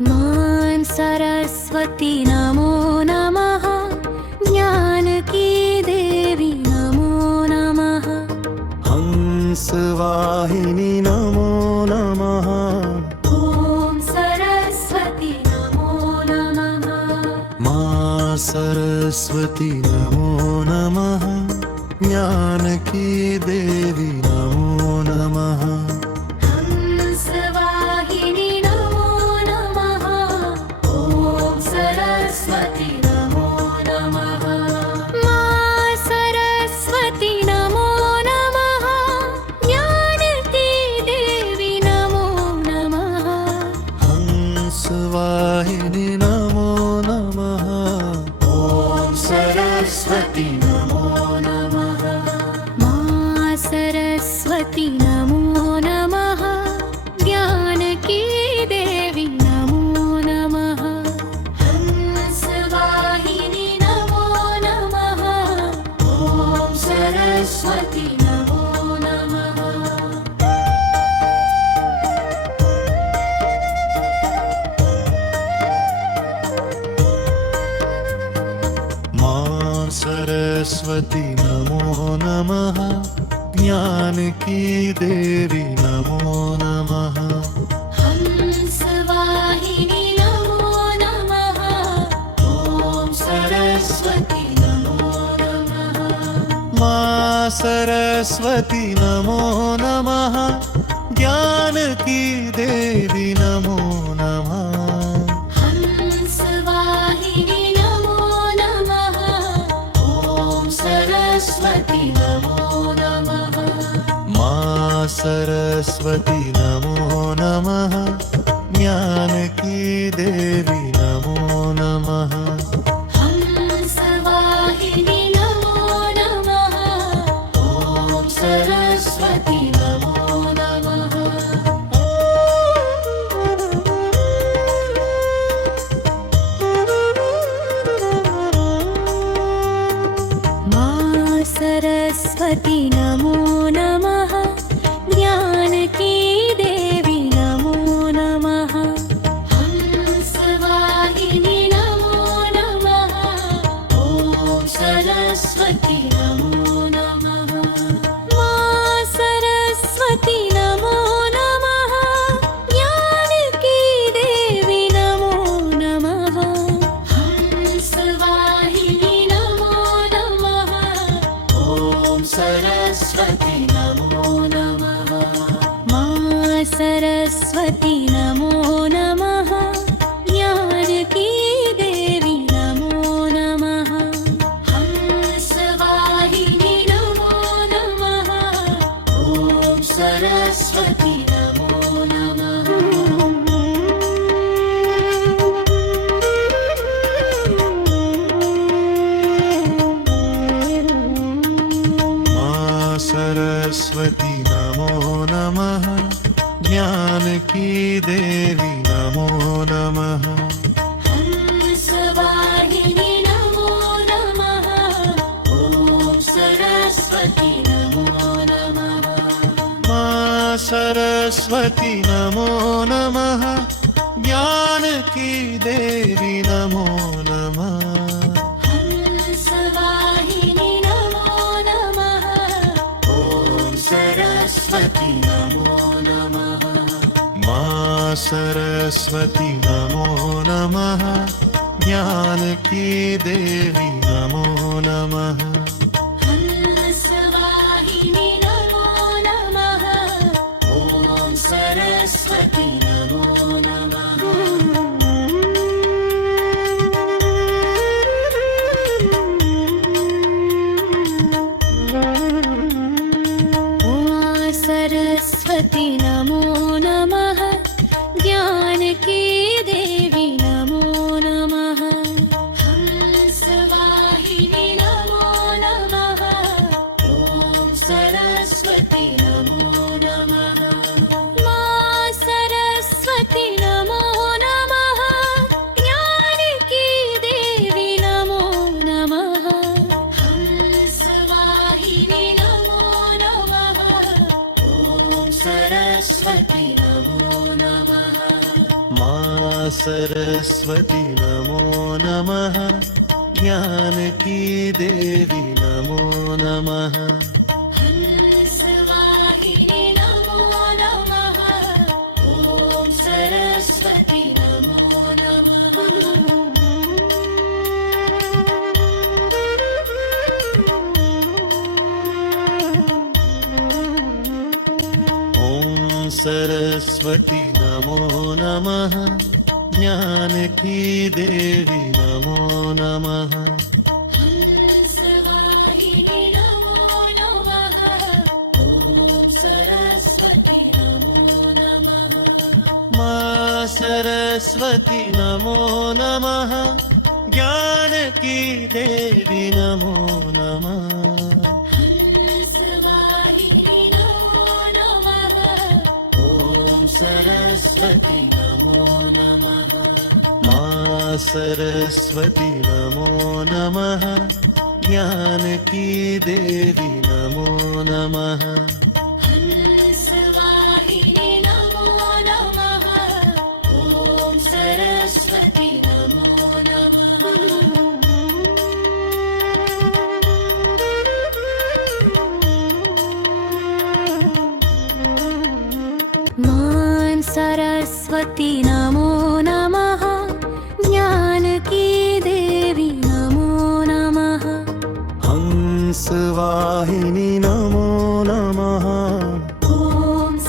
मां सरस्वती नमो नमः। ज्ञान की देवी नमो नमः। हंसवाहिनी नमो नमः। ॐ सरस्वती नमो नमः। मां सरस्वती नमो नमः। ज्ञान की देवी नमो नमः। हंसवाहिनी नमो नमः। ॐ सरस्वती नमो नमः। मां सरस्वती नमो नमः। ज्ञान की देवी नमो नमः। हंसवाहिनी नमो नमः। ॐ सरस्वती नमो नमः। मां सरस्वती नमो नमः। ज्ञान की देवी नमो नमः। हंसवाहिनी नमो नमः। ॐ सरस्वती नमो नमः। मां सरस्वती नमो नमः। ज्ञान की देवी नमो नमः। हंसवाहिनी नमो नमः। ॐ सरस्वती नमो नमः। मां सरस्वती नमो नमः। ज्ञान की देवी नमो नमः। हंसवाहिनी नमो नमः। ॐ सरस्वती नमो नमः। मां सरस्वती नमो नमः। ज्ञान की देवी नमो नमः। हंसवाहिनी नमो नमः। ॐ सरस्वती नमो नमः। मां सरस्वती नमो नमः। ज्ञान की देवी नमो नमः। हंसवाहिनी नमो नमः। ॐ सरस्वती नमो नमः। मां सरस्वती नमो नमः। ज्ञान की देवी नमो नमः। हंसवाहिनी नमो नमः। ॐ सरस्वती नमो नमः। मां सरस्वती नमो नमः। ज्ञान की देवी नमो नमः। हंसवाहिनी नमो नमः। ॐ सरस्वती नमो नमः। मां सरस्वती नमो नमः। ज्ञान की देवी नमो नमः। हंसवाहिनी नमो नमः। ॐ सरस्वती नमो नमः। मां सरस्वती नमो नमः। ज्ञान की देवी नमो नमः। हंसवाहिनी नमो नमः। ॐ सरस्वती नमो नमः। मां सरस्वती नमो नमः। ज्ञान की देवी नमो नमः। हंसवाहिनी नमो नमः। ॐ सरस्वती नमो नमः। ॐ सरस्वती नमो नमः। ज्ञान की देवी नमो नमः। हंसवाहिनी नमो नमः। ॐ सरस्वती नमो नमः। मां सरस्वती नमो नमः। ज्ञान की देवी नमो नमः। हंसवाहिनी नमो नमः। ॐ सरस्वती नमो नमः। मा सरस्वती नमो नमः ज्ञान की देवी नमो नमः हंसवाहिनी नमो नमः ॐ सरस्वती नमो नमः ॐ सरस्वती नमो नमः ज्ञान की देवी नमो नमः हंसवाहिनी नमो नमः ॐ सरस्वती नमो नमः मा सरस्वती नमो नमः ज्ञान की देवी नमो नमः हंसवाहिनी नमो नमः ॐ सरस्वती नमो नमः मा सरस्वती नमो नमः ज्ञान की देवी नमो नमः हंसवाहिनी नमो नमः ॐ सरस्वती नमो नमः मान सरस्वती नमो नमः ज्ञान की देवी नमो नमः हंसवाहिनी नमो नमः ॐ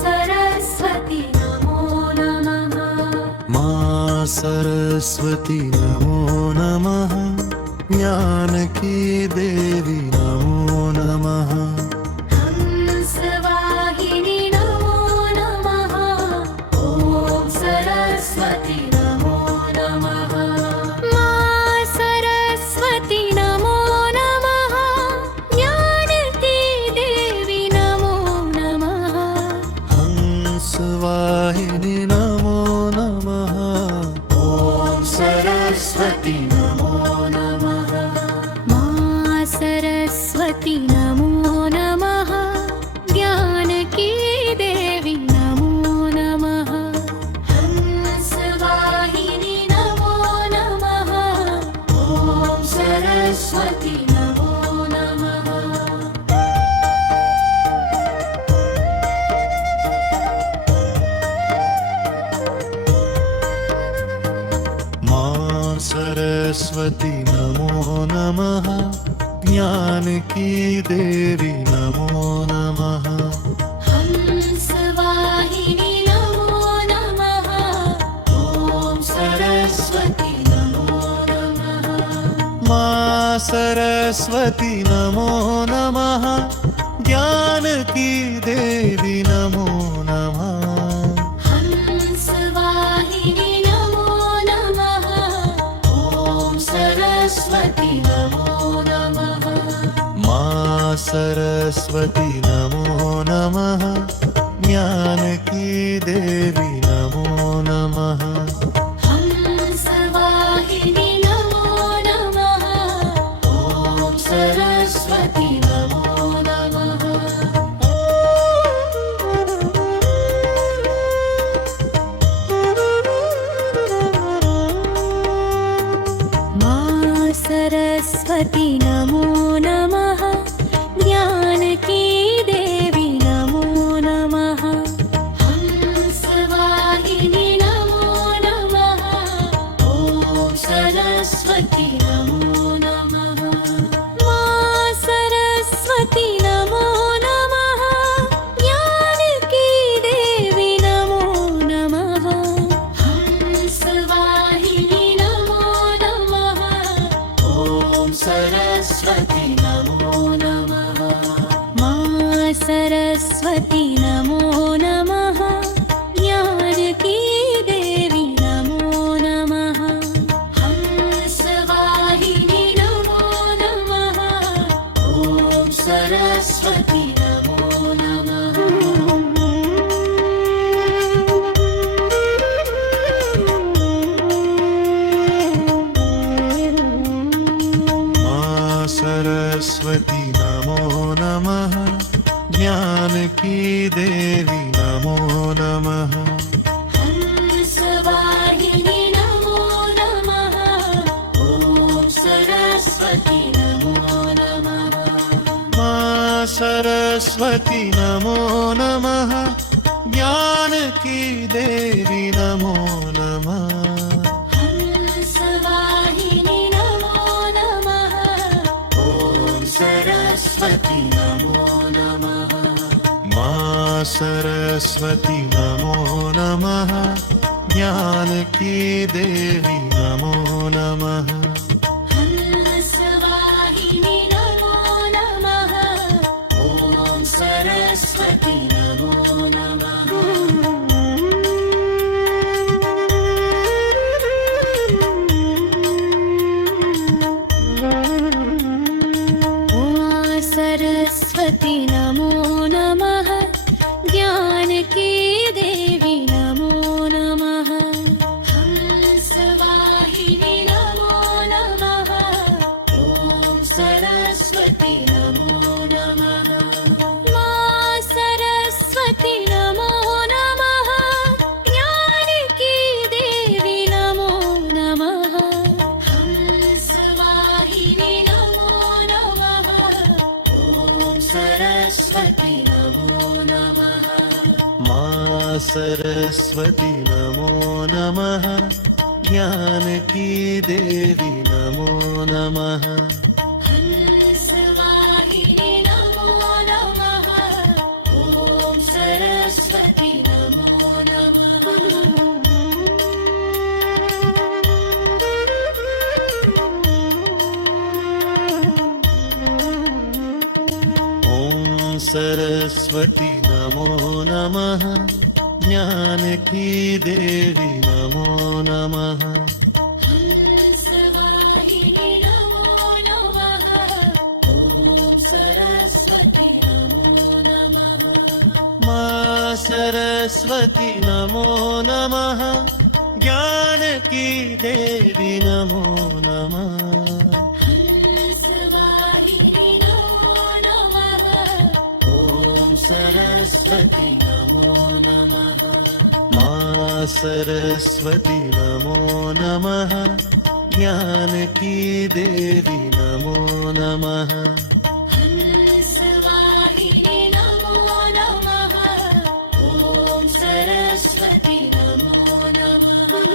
सरस्वती नमो नमः मा सरस्वती नमो नमः ज्ञान की देवी नमो नमः हंसवाहिनी नमो नमः ॐ सरस्वती नमो नमः मा सरस्वती नमो नमः ज्ञान की देवी नमो नमः हंसवाहिनी नमो नमः ॐ सरस्वती नमो नमः मा सरस्वती नमो नमः ज्ञान की देवी नमो नमः हंसवाहिनी नमो नमः ॐ सरस्वती नमो नमः मा सरस्वती नमो नमः ज्ञान की देवी नमो नमः हंसवाहिनी नमो नमः ॐ सरस्वती नमो नमः मा सरस्वती नमो नमः ज्ञान की देवी नमो नमः हंसवाहिनी नमो नमः ॐ सरस्वती नमो नमः मा सरस्वती नमो नमः ज्ञान की देवी नमो नमः हंसवाहिनी नमो नमः ॐ सरस्वती नमो नमः मा सरस्वती नमो नमः ज्ञान की देवी नमो नमः हंसवाहिनी नमो नमः ॐ सरस्वती नमो नमः मा सरस्वती नमो नमः ज्ञान की देवी नमो नमः हंसवाहिनी नमो नमः ॐ सरस्वती नमो नमः मा सरस्वती नमो नमः ज्ञान की देवी नमो नमः हंसवाहिनी नमो नमः ॐ सरस्वती नमो नमः मा सरस्वती नमो नमः ज्ञान की देवी नमो नमः हंसवाहिनी सरस्वती नमो नमः ज्ञान की देवी नमो नमः हंसवाहिनी नमो नमः ॐ सरस्वती नमो नमः माँ सरस्वती नमो नमः ज्ञान की देवी नमो नमः हंसवाहिनी नमो नमः ॐ सरस्वती नमो नमः सरस्वती नमो नमः ज्ञान की देवी नमो नमः हंसवाहिनी नमो नमः ॐ सरस्वती नमो नमः माँ सरस्वती नमो नमः ज्ञान की देवी नमो नमः हंसवाहिनी नमो नमः ॐ सरस्वती नमो नमः माँ सरस्वती नमो नमः ज्ञान की देवी नमो नमः हंसवाहिनी नमो नमः ॐ सरस्वती नमो नमः ॐ सरस्वती नमो नमः ज्ञान की देवी नमो नमः हंसवाहिनी नमो नमः ॐ सरस्वती नमो नमः माँ सरस्वती नमो नमः ज्ञान की देवी नमो नमः हंसवाहिनी नमो नमः ॐ सरस्वती नमो नमः माँ सरस्वती नमो नमः ज्ञान की देवी नमो नमः हंसवाहिनी नमो नमः ॐ सरस्वती नमो नमः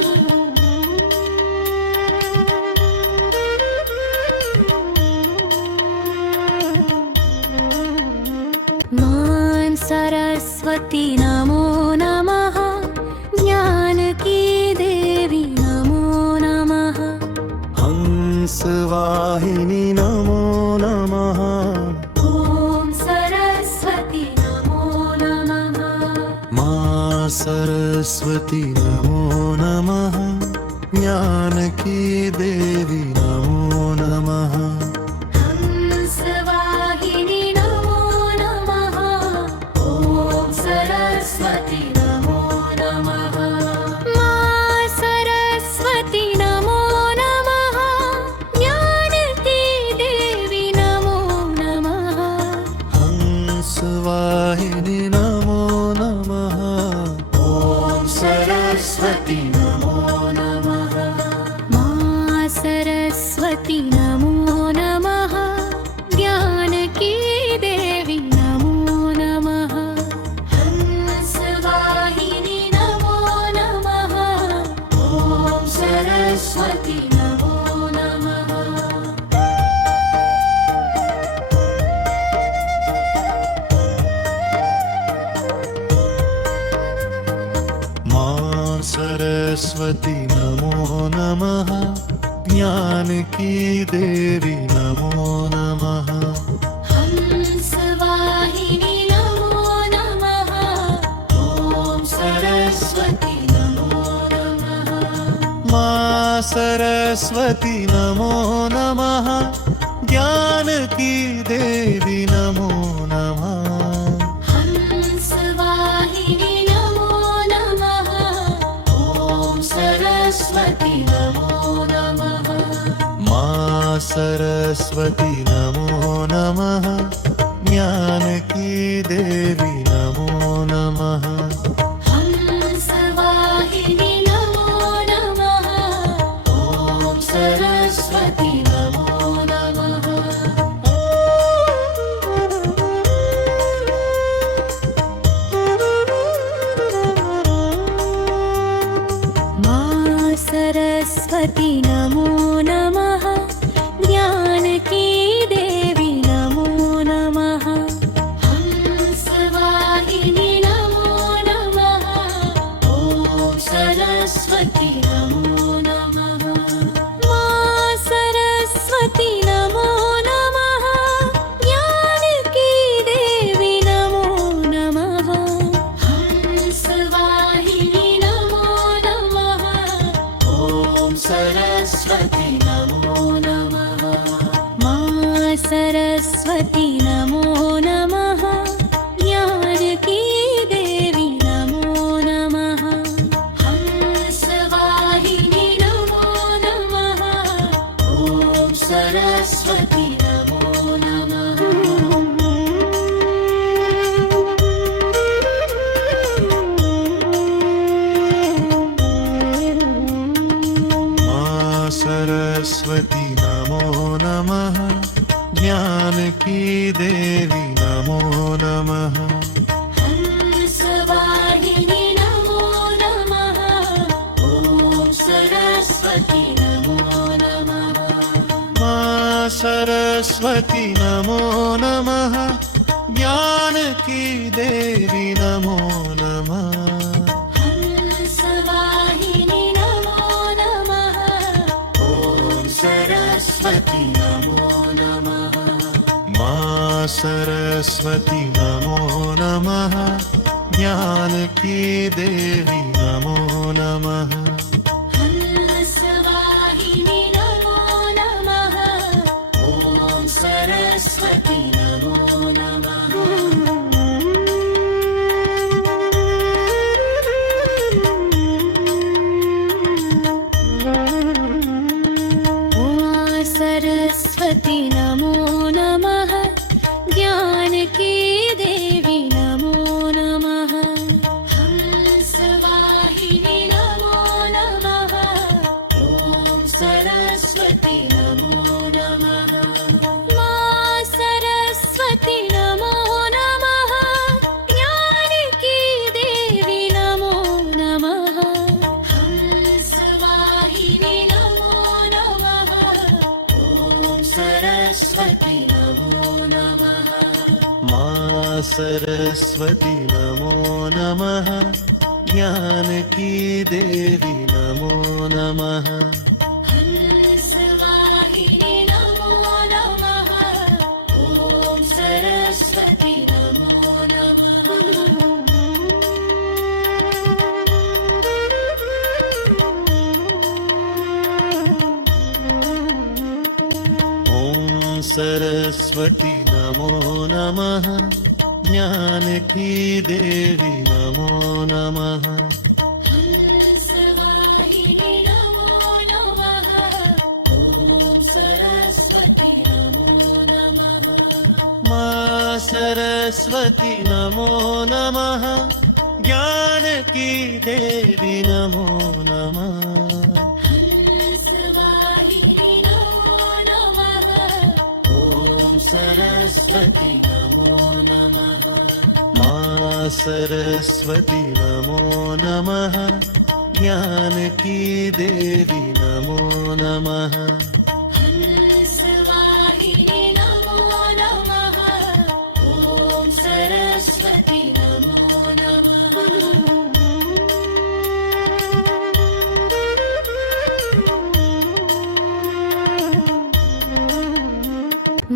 मां सरस्वती नमो नमः ज्ञान की देवी नमो नमः हंसवाहिनी नमो नमः ॐ सरस्वती नमो नमः माँ सरस्वती नमो नमः ज्ञान की देवी नमो नमः हंसवाहिनी नमो नमः ॐ सरस्वती नमो नमः माँ सरस्वती नमो नमः ज्ञान की देवी नमो नमः हंसवाहिनी नमो नमः ॐ सरस्वती नमो नमः माँ सरस्वती नमो नमः ज्ञान की देवी नमो नमः हंसवाहिनी नमो नमः ॐ सरस्वती नमो नमः माँ सरस्वती नमो नमः ज्ञान की देवी नमो नमः हंसवाहिनी नमो नमः ॐ सरस्वती नमो नमः माँ सरस्वती नमो नमः ज्ञान की देवी नमो नमः हंसवाहिनी नमो नमः ॐ सरस्वती नमो नमः माँ सरस्वती नमो नमः ज्ञान की देवी नमो नमः हंसवाहिनी नमो नमः ॐ सरस्वती नमो नमः सरस्वती नमो नमः ज्ञान की देवी नमो नमः हंसवाहिनी नमो नमः ॐ सरस्वती नमो नमः मां सरस्वती नमो नमः ज्ञान की देवी नमो नमः हंसवाहिनी नमो नमः ॐ सरस्वती नमो नमः मां सरस्वती नमो नमः ज्ञान की देवी नमो नमः हंसवाहिनी नमो नमः ॐ सरस्वती नमो नमः मां सरस्वती नमो नमः ज्ञान की देवी नमो नमः हंसवाहिनी नमो नमः ॐ सरस्वती नमो नमः मां सरस्वती नमो नमः ज्ञान की देवी नमो नमः हंसवाहिनी नमो नमः ॐ सरस्वती नमो नमः मां सरस्वती नमो नमः ज्ञान की देवी नमो नमः हंसवाहिनी नमो नमः ॐ सरस्वती नमो नमः ॐ सरस्वती नमो नमः ज्ञान की देवी नमो नमः हंसवाहिनी नमो नमः ॐ सरस्वती नमो नमः मां सरस्वती नमो नमः ज्ञान की देवी नमो नमः हंसवाहिनी नमो नमः ॐ सरस्वती नमो नमः मां सरस्वती नमो नमः ज्ञान की देवी नमो नमः हंसवाहिनी नमो नमः ॐ सरस्वती नमो नमः ॐ सरस्वती नमो नमः ज्ञान की देवी नमो नमः हंसवाहिनी नमो नमः ॐ सरस्वती नमो नमः मां सरस्वती नमो नमः ज्ञान की देवी नमो नमः हंसवाहिनी नमो नमः ॐ सरस्वती नमो नमः मां सरस्वती नमो नमः ज्ञान की देवी नमो नमः हंसवाहिनी नमो नमः ॐ सरस्वती नमो नमः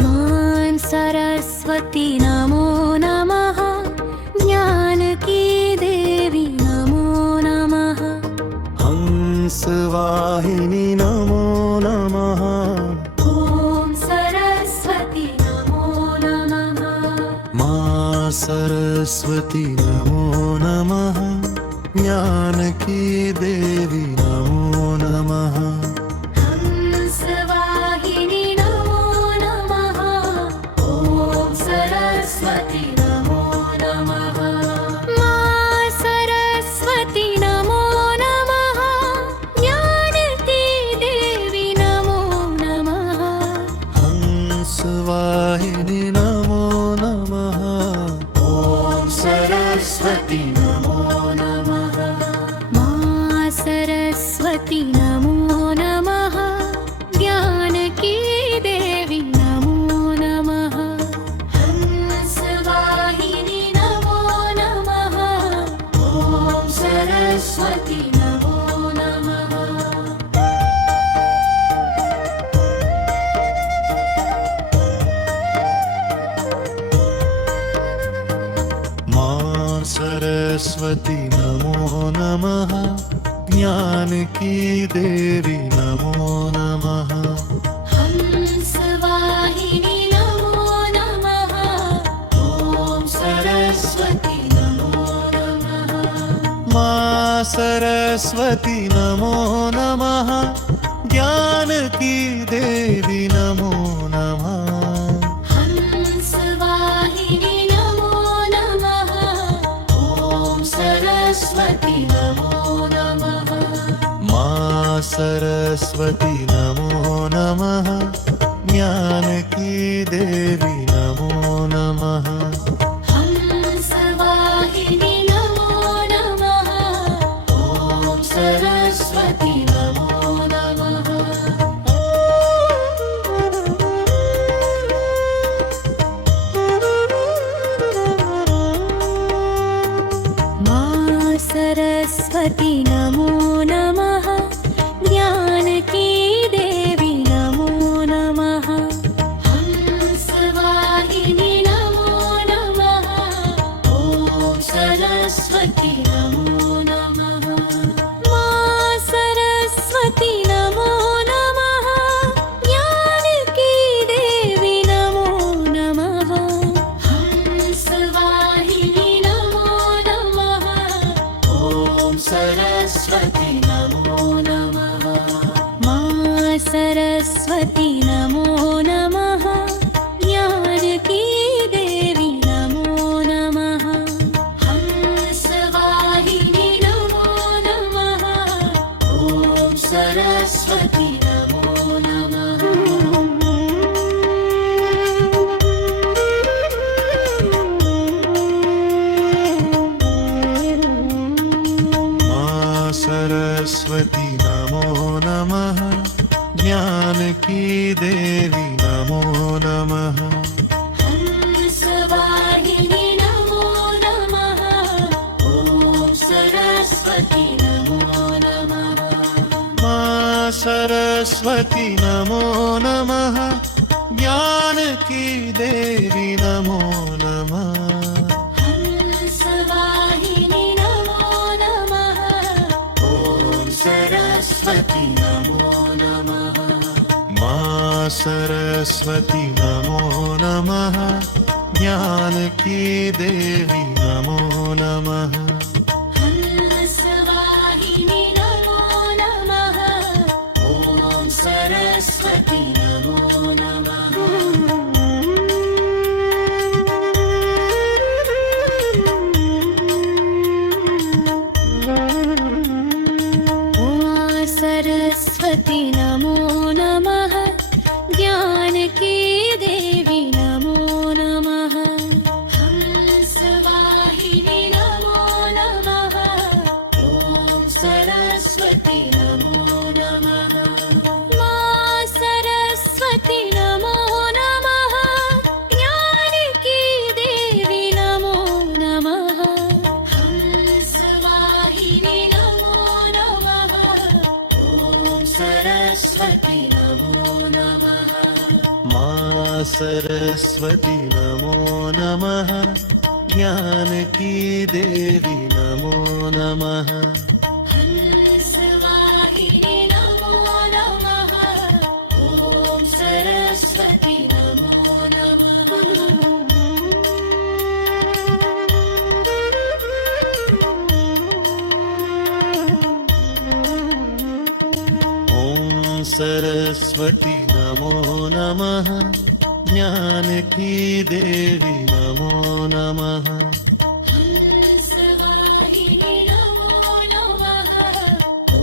मां सरस्वती नमो नमः ज्ञान की देवी नमो नमः हंसवाहिनी नमो नमः ॐ सरस्वती नमो नमः मां सरस्वती नमो नमः ज्ञान की देवी नमो नमः हंसवाहिनी नमो नमः ॐ सरस्वती नमो नमः मां सरस्वती नमो नमः ज्ञान की देवी नमो नमः हंसवाहिनी नमो नमः ॐ सरस्वती नमो नमः मां सरस्वती नमो नमः सरस्वती नमो नमः ज्ञान की देवी नमो नमः हंसवाहिनी नमो नमः ॐ सरस्वती नमो नमः माँ सरस्वती नमो नमः ज्ञान की देवी नमो नमः हंसवाहिनी नमो नमः ॐ सरस्वती नमो नमः माँ सरस्वती नमो नमः ज्ञान की देवी नमो नमः हंसवाहिनी नमो नमः ॐ सरस्वती नमो नमः माँ सरस्वती नमो नमः ज्ञान की देवी नमो नमः हंसवाहिनी नमो नमः ॐ सरस्वती नमो नमः माँ सरस्वती नमो नमः ज्ञान की देवी नमो नमः हंसवाहिनी नमो नमः ॐ सरस्वती नमो नमः माँ सरस्वती नमो नमः ज्ञान की देवी नमो नमः हंसवाहिनी नमो नमः ॐ सरस्वती नमो नमः माँ सरस्वती नमो नमः ज्ञान की देवी नमो नमः हंसवाहिनी नमो नमः ॐ सरस्वती नमो नमः माँ सरस्वती नमो नमः ज्ञान की देवी नमो नमः हंसवाहिनी नमो नमः ॐ सरस्वती नमो नमः माँ सरस्वती नमो नमः ज्ञान की देवी नमो नमः हंसवाहिनी नमो नमः ॐ सरस्वती नमो नमः ॐ सरस्वती नमो नमः ज्ञान की देवी नमो नमः हंसवाहिनी नमो नमः ॐ सरस्वती नमो नमः माँ सरस्वती नमो नमः ज्ञान की देवी नमो नमः हंसवाहिनी नमो नमः ॐ सरस्वती नमो नमः माँ सरस्वती नमो नमः ज्ञान की देवी नमो नमः हंसवाहिनी नमो नमः ॐ सरस्वती नमो नमः ॐ सरस्वती नमो नमः ज्ञान की देवी नमो नमः हंसवाहिनी नमो नमः ॐ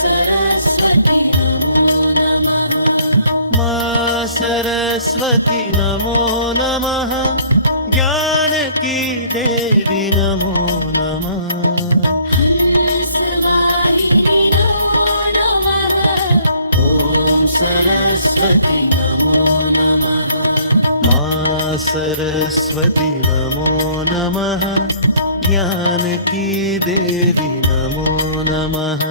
सरस्वती नमो नमः माँ सरस्वती नमो नमः ज्ञान की देवी नमो नमः हंसवाहिनी नमो नमः ॐ सरस्वती नमो नमः माँ सरस्वती नमो नमः ज्ञान की देवी नमो नमः